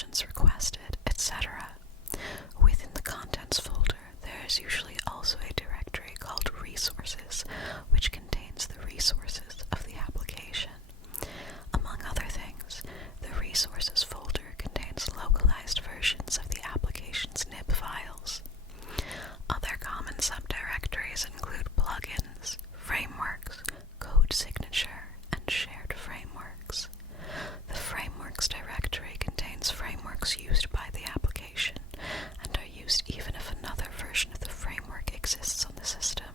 permissions requested, etc. Within the contents folder, there is usually also a directory called resources, which contains the resources of the application. Among other things, the resources folder contains localized versions of the application's nib files. Other common subdirectories include plugins, frameworks, code signature, and shared frameworks. The frameworks directory contains frameworks used by the application and are used even if another version of the framework exists on the system.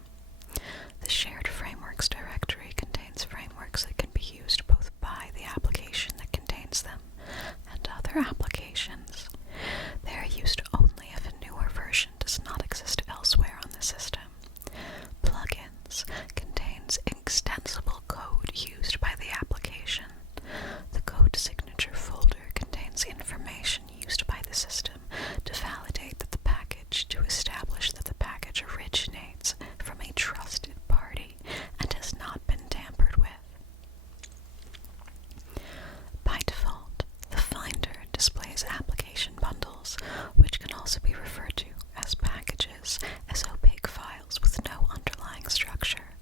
The shared frameworks directory contains frameworks that can be used both by the application that contains them and other applications. They are used only if a newer version does not exist elsewhere on the system. Plugins contains extensible code used by the application. The code signature folder contains information used by the system to validate that the package, to establish that the package originates from a trusted party and has not been tampered with. By default, the Finder displays application bundles, which can also be referred to as packages, as opaque files with no underlying structure.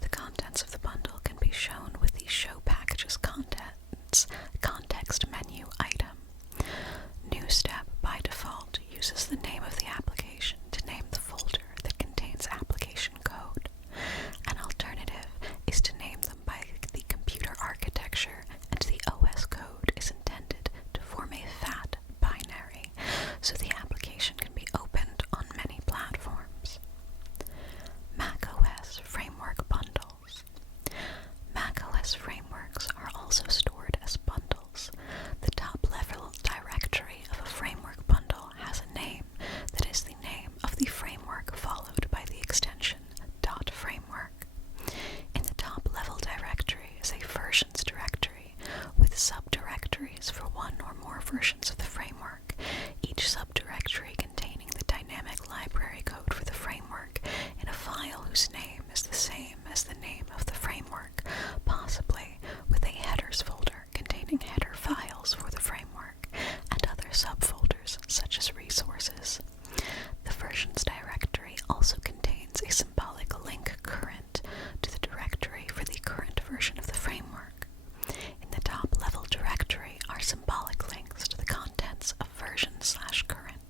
The contents of the bundle can be shown with the Show Packages Contents context menu item. New Step, by default, uses the name of the application to name the folder that contains application code. An alternative is to name them by the computer architecture, and the OS code is intended to form a fat binary, so the application can be opened on many platforms. macOS Framework Bundles. macOS frameworks are also stored as bundles. The top-level directory of a framework bundle has a name that is the name of the framework followed by the extension .framework. In the top-level directory is a versions directory with subdirectories for one or more versions of the framework, each subdirectory containing the dynamic library code for the framework in a file whose name is the same as the name of the framework, possibly with a headers folder containing header files for the framework, and other subfolders such as resources. The versions directory also contains a symbolic link current to the directory for the current version of the framework. In the top-level directory are symbolic links to the contents of version/current.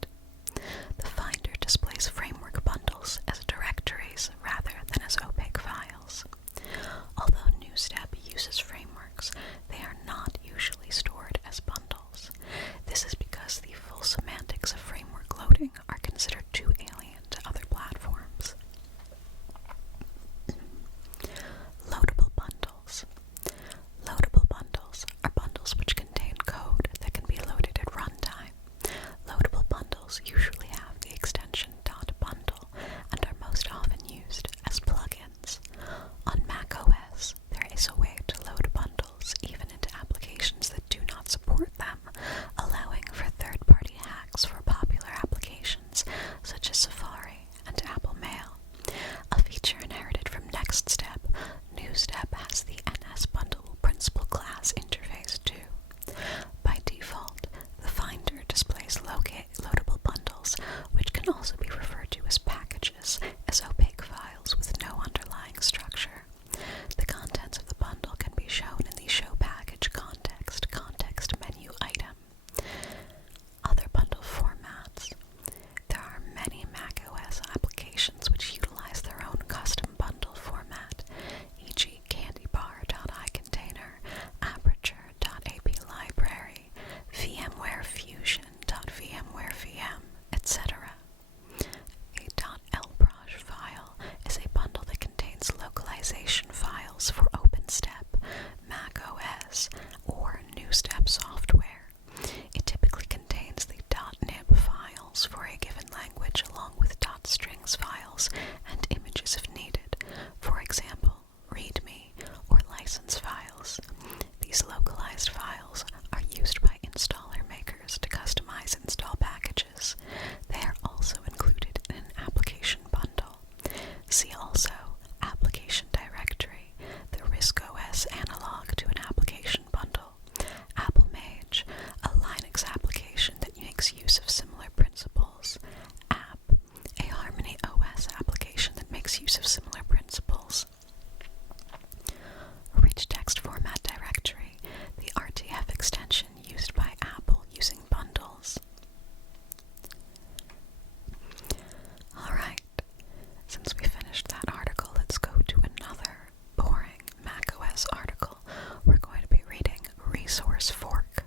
resource fork.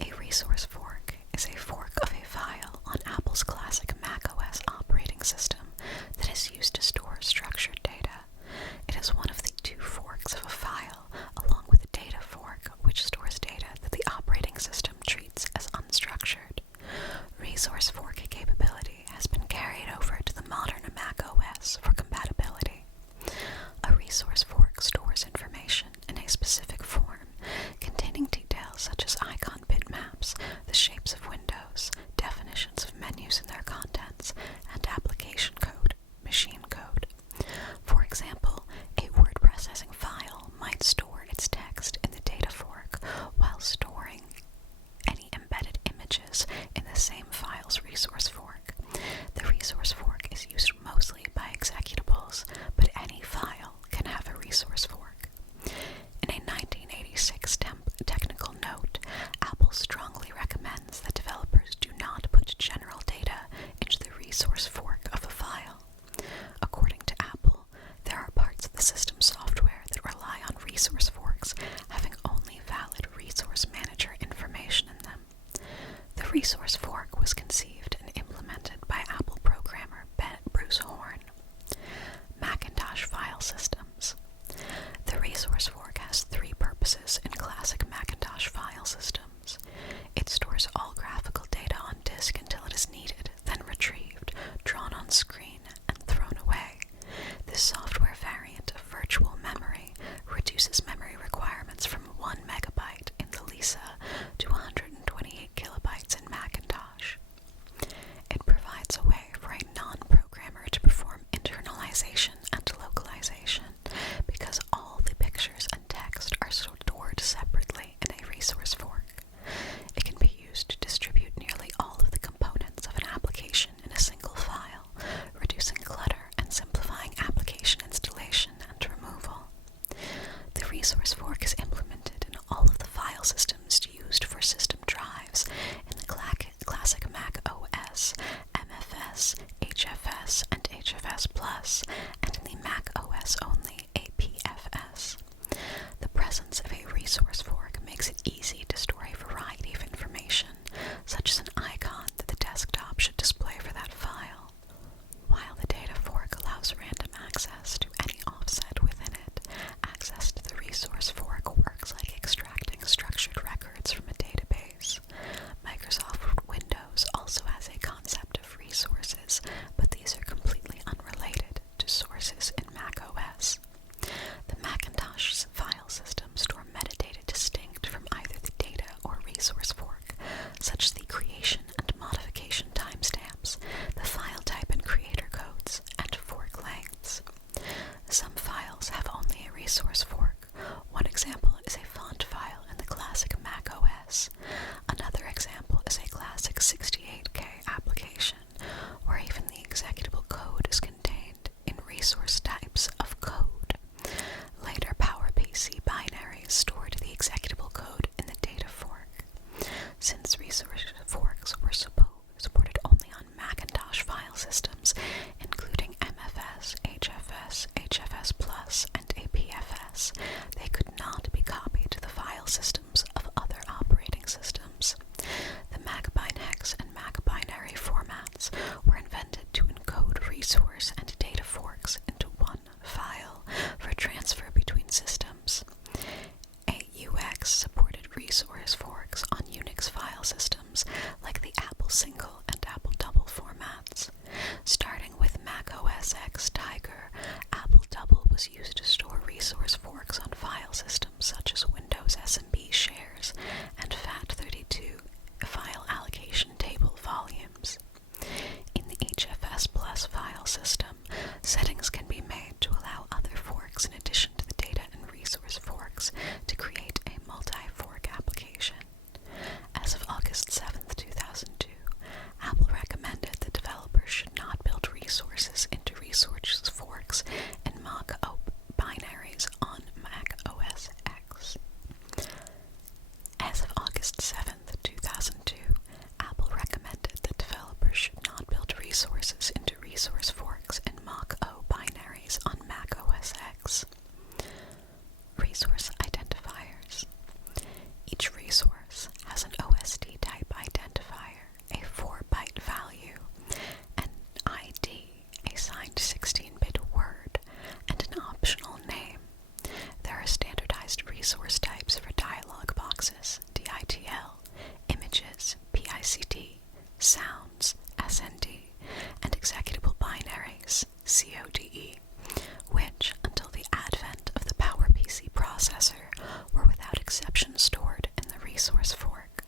A resource fork is a fork of a file on Apple's classic macOS operating system that is used to store structured data. It is one of the two forks of a file, along with a data fork, which stores data that the operating system treats as unstructured. Resource fork capability has been carried over to the modern macOS for compatibility. A resource fork stores information in a specific form, containing details such as icon bitmaps, the shapes of windows, definitions of menus and their contents, and application code, machine code. For example, a word processing file might store its text in the data fork while storing any embedded images in the same file's resource fork. The resource fork is used mostly by executables, but any file can have a resource fork. In a 1986 technical note, Apple strongly recommends that developers do not put general data into the resource fork of a file. According to Apple, there are parts of the system software that rely on resource forks having only valid resource manager information in them. The resource fork was conceived and implemented by Apple programmer Bruce Horn. Macintosh file systems. The resource fork has three purposes in classic Macintosh file systems. It stores all graphical data on disk until it is needed, then retrieved, drawn on screen, and thrown away. This software variant of virtual memory reduces memory requirements from 1 megabyte in the Lisa to 128 kilobytes in Macintosh. It provides a way for a non-programmer to perform internalization and localization because all the pictures and text are stored separately in a resource fork. It can be used to distribute nearly all of the components of an application in a single file, reducing clutter and simplifying application installation and removal. The resource fork is implemented in all of the file systems used for system drives in the classic Mac OS, MFS, HFS, and HFS Plus, and in the Mac OS only APFS. The presence of a resource fork makes it easy to store a variety of information, such as an icon that the desktop should display for that file. While the data fork allows random access to any offset within it, access to the resource fork works like extracting structured records from a database. Microsoft Windows also has a concept of resources, but these are completely unrelated to sources in macOS. The Macintosh file system store metadata distinct from either the data or resource fork, such as the creation and modification timestamps, the file type and creator codes, and fork lengths. Some files have only a resource fork. One example is a font file in the classic Mac OS. Another example is a classic 68K application, where even the executable code is contained in resource types of code. Later PowerPC binaries stored the executable code in the data fork. Since resource forks were supported only on Macintosh file systems, including MFS, HFS, HFS Plus, and APFS, they could not be copied to the file systems of other operating systems. The MacBinex and MacBinary formats were invented to encode resource and data forks into one file for transfer between systems. AUX supported resource forks on Unix file systems like the Apple Single and Apple Double formats. Starting with Mac OS X Tiger, Apple Double was used to store resource forks on file systems such as Windows SMB shares and FAT32 file allocation table volumes. In the HFS Plus file system, settings can be made to allow other forks in addition to the data and resource forks to create a multi-fork application. As of August 7, 2002, Apple recommended that developers should not build resources into resource forks in Mach binaries on Mac OS X. Each resource has an OSD type identifier, a 4-byte value, an ID, a signed 16-bit word, and an optional name. There are standardized resource types for dialog boxes, DITL, images, PICT, sounds, SND, and executable binaries, CODE, which, until the advent of the PowerPC processor, were without exception stored in the resource fork.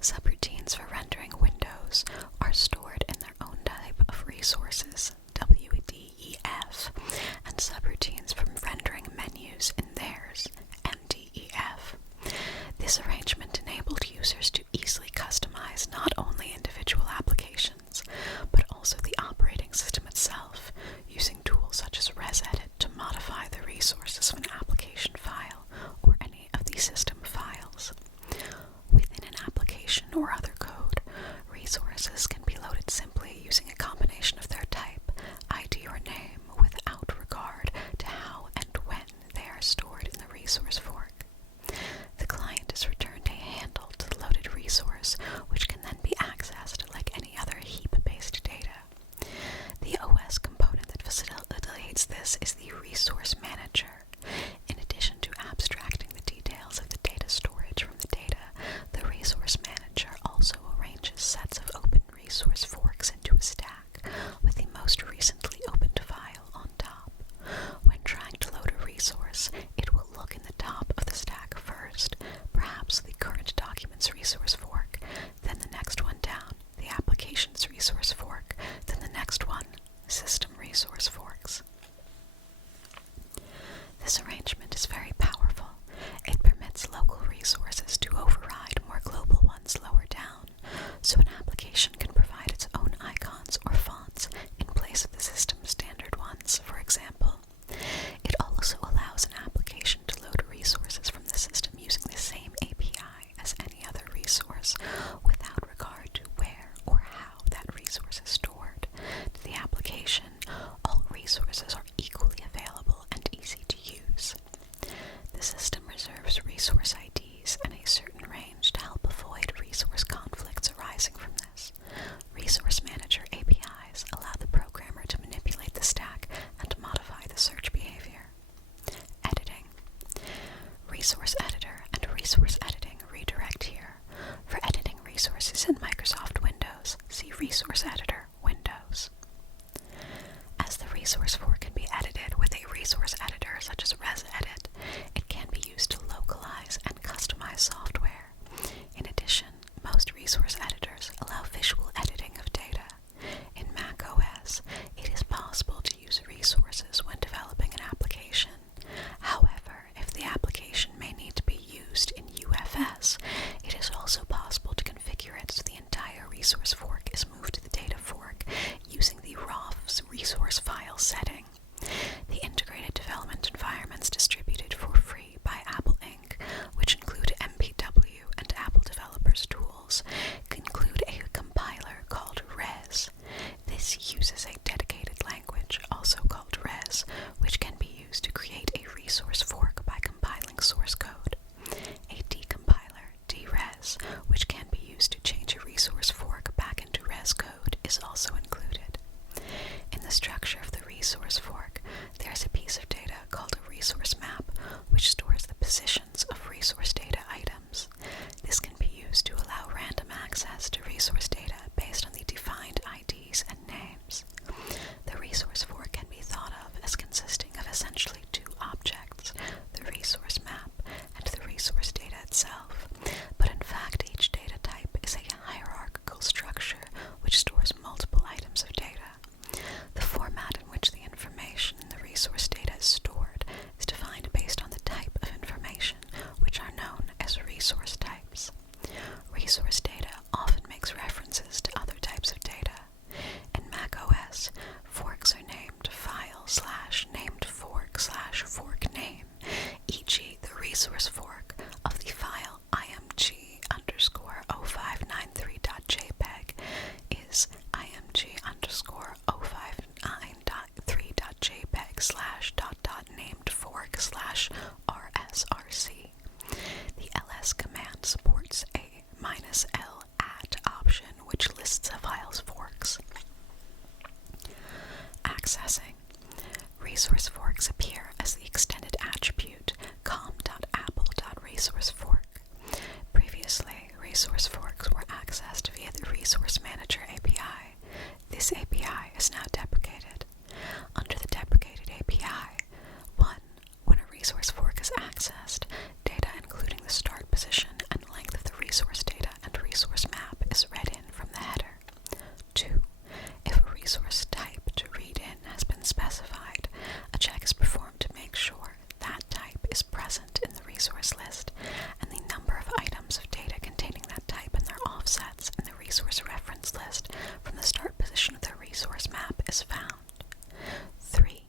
Subroutines for rendering windows are stored in their own type of resources, WDEF, and subroutines for rendering menus in theirs, MDEF. This arrangement enabled users to easily customize not only individual applications, but also the operating system itself, using tools such as ResEdit to modify the resources of an application file or any of the system files. Within an application or other code, resources can be loaded simply using a combination of their type, ID, or name without regard to how and when they are stored in the resource fork. The client is returned a handle to the loaded resource, which can then be accessed like any other heap-based data. The OS component that facilitates this is the Resource Manager. In addition to abstracting the details of the data storage from the data, the Resource Manager also arranges sets of open resource forks into a stack, with the most recently opened file on top. When trying to load a resource, it will look in the top of the stack first, perhaps the current document's resource fork, then the next one down, the application's resource fork, then the next one, system resource forks. This arrangement is very powerful. It permits local resources to override more global ones lower down, so an application can provide its own icons or fonts in place of the system's standard ones, for example. It also allows an application to load resources from the system using the same API as any other resource, without regard to where or how that resource is stored. To the application, all resources are equally available and easy to use. The system reserves resource IDs and a certain range to help avoid resource conflicts arising from this. Resource Manager APIs allow the programmer to manipulate the stack and modify the search behavior. Editing. Resource Editor and Resource Editing redirect here. For editing resources in Microsoft Windows, see Resource Editor, Windows. As the resource fork can be edited with a resource editor such as ResEdit, it can be used to localize and customize software. In addition, most resource editors allow visual editing of data. In macOS, it is possible to use resources when developing an application. However, if the application may need to be used in UFS, it is also possible to configure it so the entire resource fork is moved to the data fork using the raw resource file setting. The integrated development environments distributed for free by Apple Inc., which include MPW and Apple Developers Tools, include a compiler called Res. This uses a dedicated language, also called Res, which can be used to create a resource fork by compiling source code. A decompiler, dres, which can be used to change a resource fork back into Res code, is also included. In the structure of the resource fork, there's a piece of data called a resource map, which stores the positions of resource data items. This can be used to allow random access to resource data based on the defined IDs and names. The resource fork can be thought of as consisting of essentially two objects, the resource map and the resource data itself, but in fact each data type is a resource forks were accessed via the Resource Manager API. This API is now deprecated. Under the deprecated API, 1. When a resource fork is accessed, data including the start position and length of the resource data and resource map is read in from the header. 2. If a resource type to read in has been specified, a check is performed to make sure that type is present in the resource list and the number of items of data containing that type and their offsets in the resource reference list from the start position of the resource map is found. 3.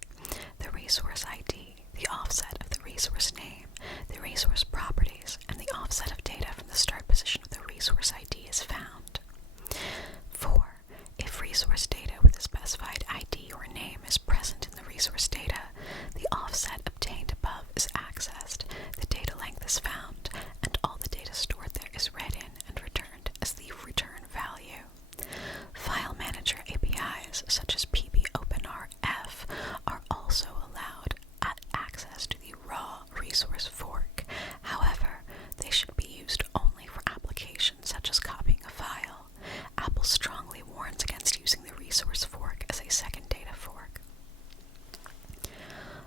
The resource ID, the offset of the resource name, the resource properties, and the offset of data from the start position of the resource ID is found. 4. If resource data with a specified ID or name is present in the resource data, the offset obtained above is accessed, the data length is found, and all the data stored there is read in and returned as the return value. File Manager APIs, such as PBOpenRF, are also allowed access to the raw resource fork. However, they should be used only for applications such as copying a file. Apple strongly warns against using the resource fork as a second data fork.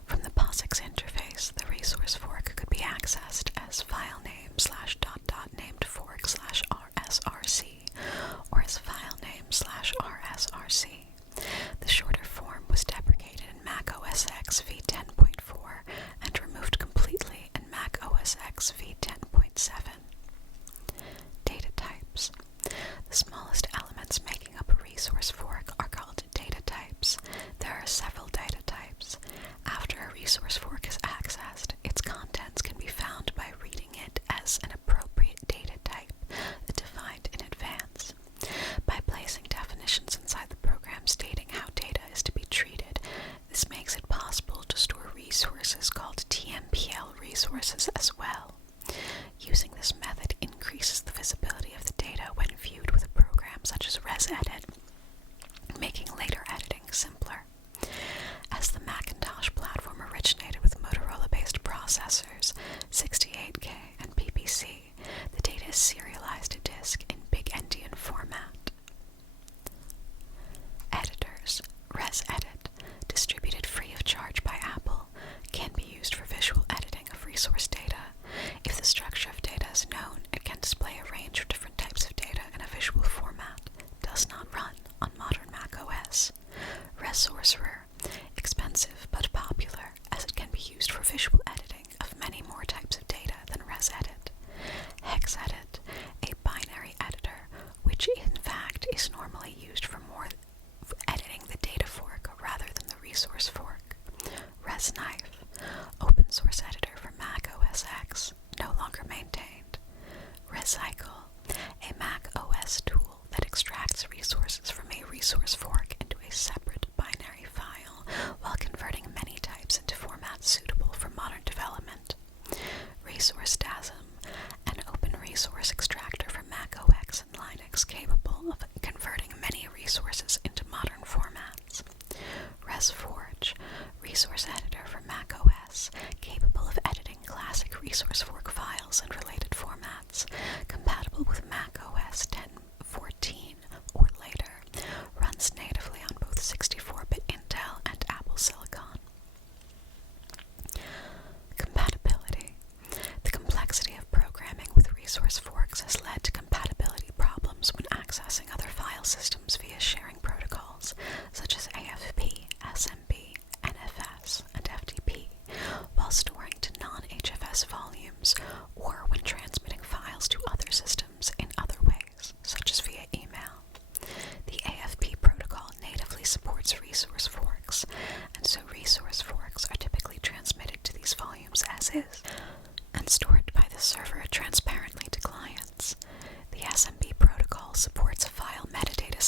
From the POSIX interface, the resource fork could be accessed as filename/named_fork/rsrc or as filename/rsrc. The shorter form was deprecated in Mac OS X v10.4 and removed completely in Mac OS X v10.7. Data types. The smallest elements making up a resource fork are called data types. There are several data types. After a resource fork is accessed, its contents can be found by reading it as an appropriate data type defined in advance. By placing definitions inside the program stating how data is to be treated, this makes it possible to store resources called TMPL resources as well. Using this method increases the visibility of the data when viewed with a program such as ResEdit, making later editing simpler. As the Macintosh platform originated with Motorola-based processors, 68K and PPC, the data is serialized to disk in big endian format. Editors. ResEdit, distributed free of charge by Apple, can be used for visual editing of resource data. If the structure of data is known, it can display a range of different types of data in a visual format. Does not run on modern Mac OS. ResSorcerer, expensive but popular, as it can be used for visual editing of many more types of data than ResEdit. HexEdit, a binary editor, which in fact is normally used for editing the data fork rather than the resource fork. ResKnife, open source editor for Mac OS X, no longer maintained. Recycle, a Mac OS tool that extracts resources from a resource fork into a separate binary file while converting many types into formats suitable for modern development. ResourceDASM, an open resource extractor for Mac OS and Linux capable of converting many resources into modern formats. ResForge, resource editor for Mac OS, capable of editing classic resource fork files and related formats, compatible with Mac OS 10.14 or later, runs natively on both 64-bit Intel and Apple Silicon. Compatibility. The complexity of programming with resource forks has led to compatibility problems when accessing other file systems via sharing protocols, such as AFP, SMB, NFS, and FTP, while storing to non-HFS volumes, or when transmitting files to other systems in other ways, such as via email. The AFP protocol natively supports resource forks, and so resource forks are typically transmitted to these volumes as is, and stored by the server transparently to clients. The SMB protocol supports a file metadata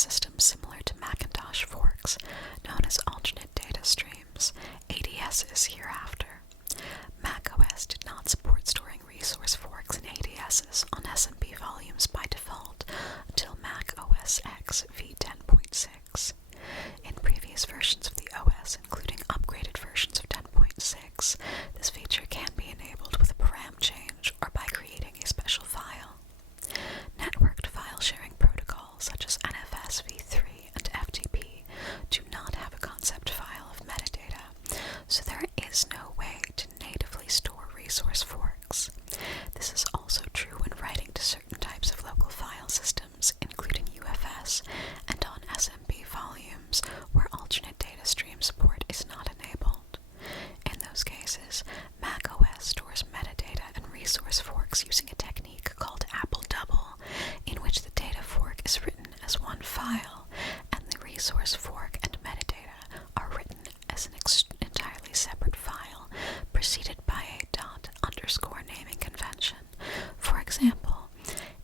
example,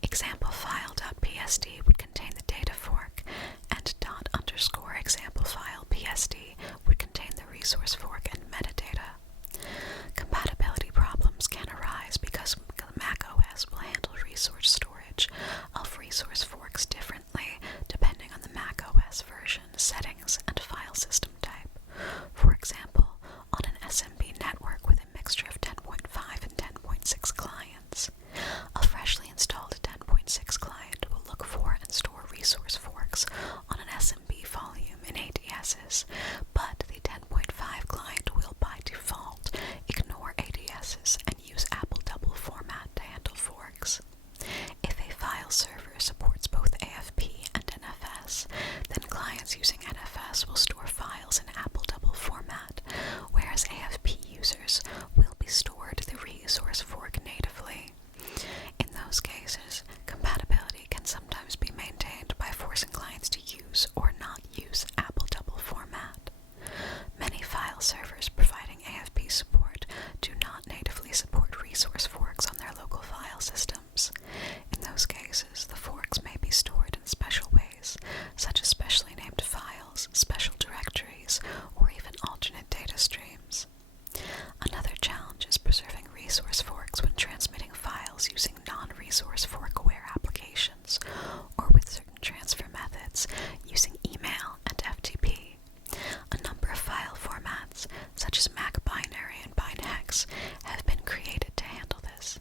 example_file.psd would contain the data fork, and ._example_file.psd would contain the resource fork and metadata. Compatibility problems can arise because macOS will handle resource storage of resource forks differently depending on the macOS version, settings, and file system type. For example, on an SMB network with a mixture of 10.5 and 10.6 clients, a freshly installed 10.6 client will look for and store resource forks on an SMB volume in ADSs, but the 10.5 client will by default ignore ADSs and use Apple double format to handle forks. If a file server supports both AFP and NFS, then clients using NFS will store files in Apple double format, whereas AFP users will be stored the resource fork natively. In those cases, compatibility can sometimes be maintained by forcing clients to use or not use Apple double format. Many file servers providing AFP support do not natively support resource forks on their local file systems. In those cases, the forks may be stored in special ways, such as specially named files, special directories, or even alternate data streams. Another challenge is preserving resource forks when transmitting files using non-resource fork-aware applications, or with certain transfer methods using email and FTP. A number of file formats, such as Mac binary and BineHex, have been created to handle this.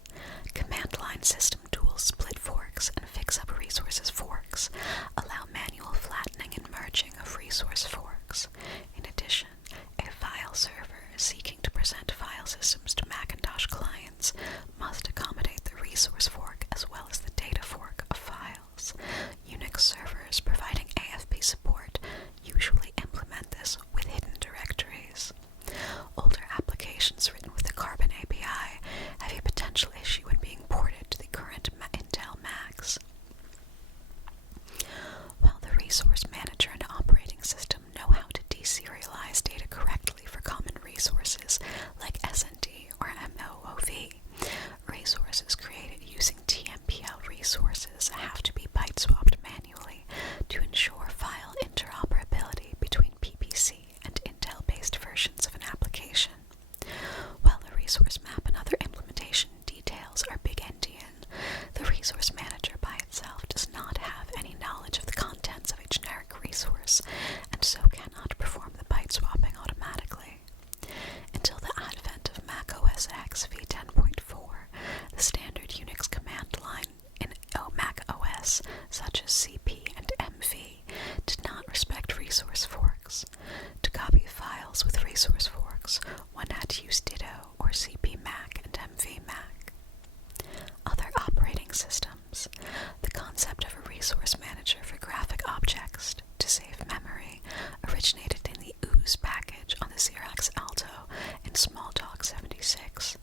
Command line system tools split forks and fix up resources forks, allow manual flattening and merging of resource forks. In addition, a file server seeking to present file systems to Macintosh clients must accommodate the resource fork as well as the data fork of files. Unix servers providing AFP support usually implement this with hidden directories. Older applications written with the Carbon API have a potential issue when being ported to the current Intel Macs. While the resource manager and operating system know how to deserialize data correctly for common resources like SND or MOOV, resources created using TMPL resources have to be byte-swapped manually to ensure file interoperability between PPC and Intel-based versions of an application. While the resource map and other implementation details are big-endian, the resource manager by itself does not have any knowledge of the contents of a generic resource, and so cannot perform the byte swapping automatically. Until the advent of Mac OS X v10.4, the standard Unix command line in Mac OS, such as CP and MV, did not respect resource forks. To copy files with resource forks, one had to use Ditto or CP Mac and MV Mac. Other operating systems. The concept of a resource manager for graphic objects to save memory originated in the OOZ package on the Xerox Alto in Smalltalk 76.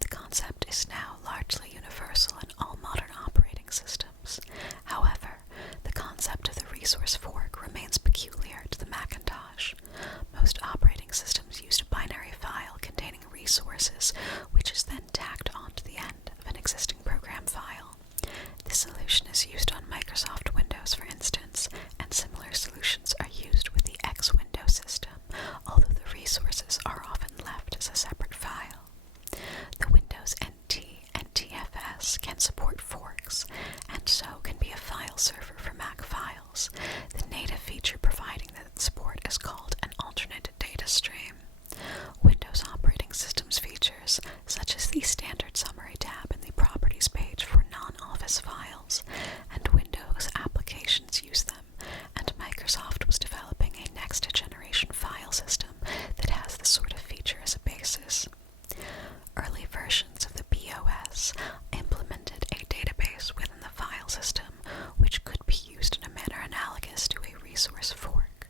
The concept is now largely universal in all modern operating systems. However, the concept of the resource fork remains peculiar to the Macintosh. Most operating systems used a binary file containing resources, which is then tacked onto the end of an existing program file. This solution is used on Microsoft Windows, for instance, and similar solutions are used with the X Window system, although the resources are often left as a separate file. The Windows NT and TFS can support forks, and so can be a file server for Mac files. The native feature providing that support is called an alternate data stream. Windows operating systems features, such as the Standard Summary tab in the Properties page for non-Office files, and Windows applications use them, and Microsoft was developing a next-generation file system that has this sort of feature as a basis. Early versions of the BOS implemented a database within the file system, which could be used in a manner analogous to a resource fork.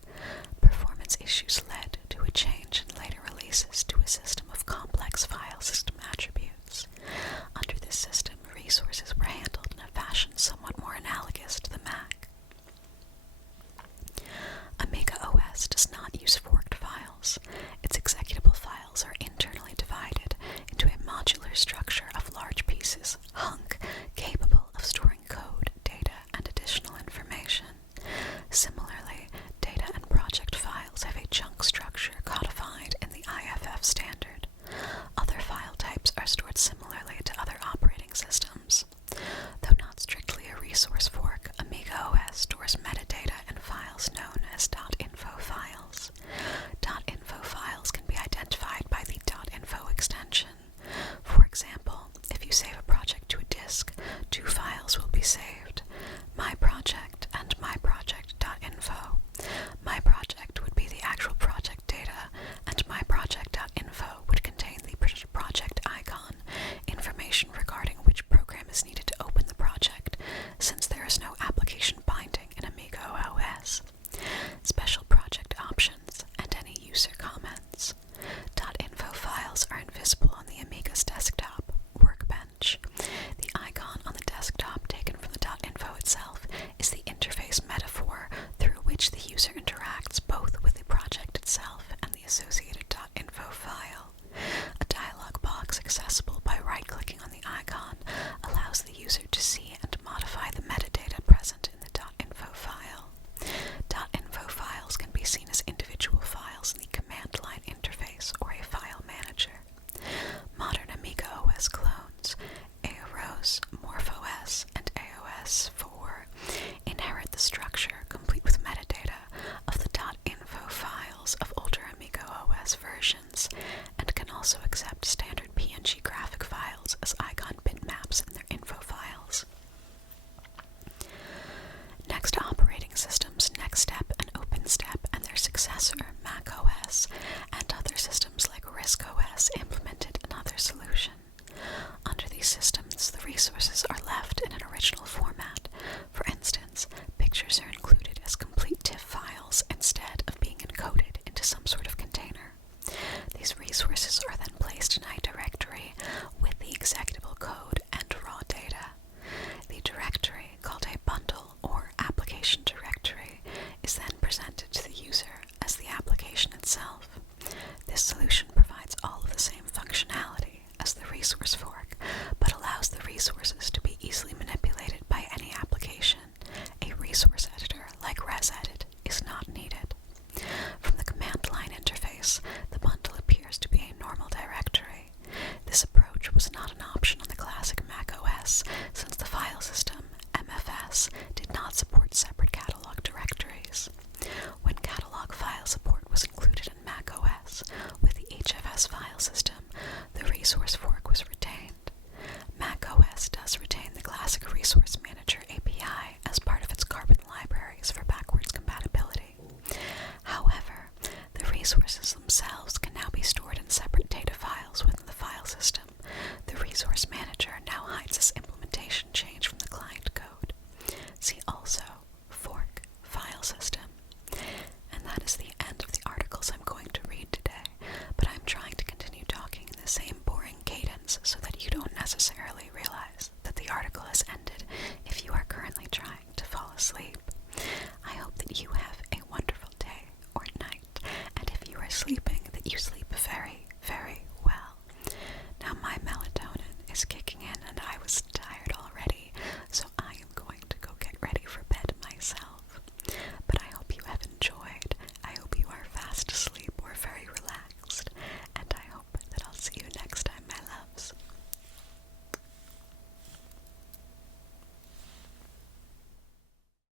basic resource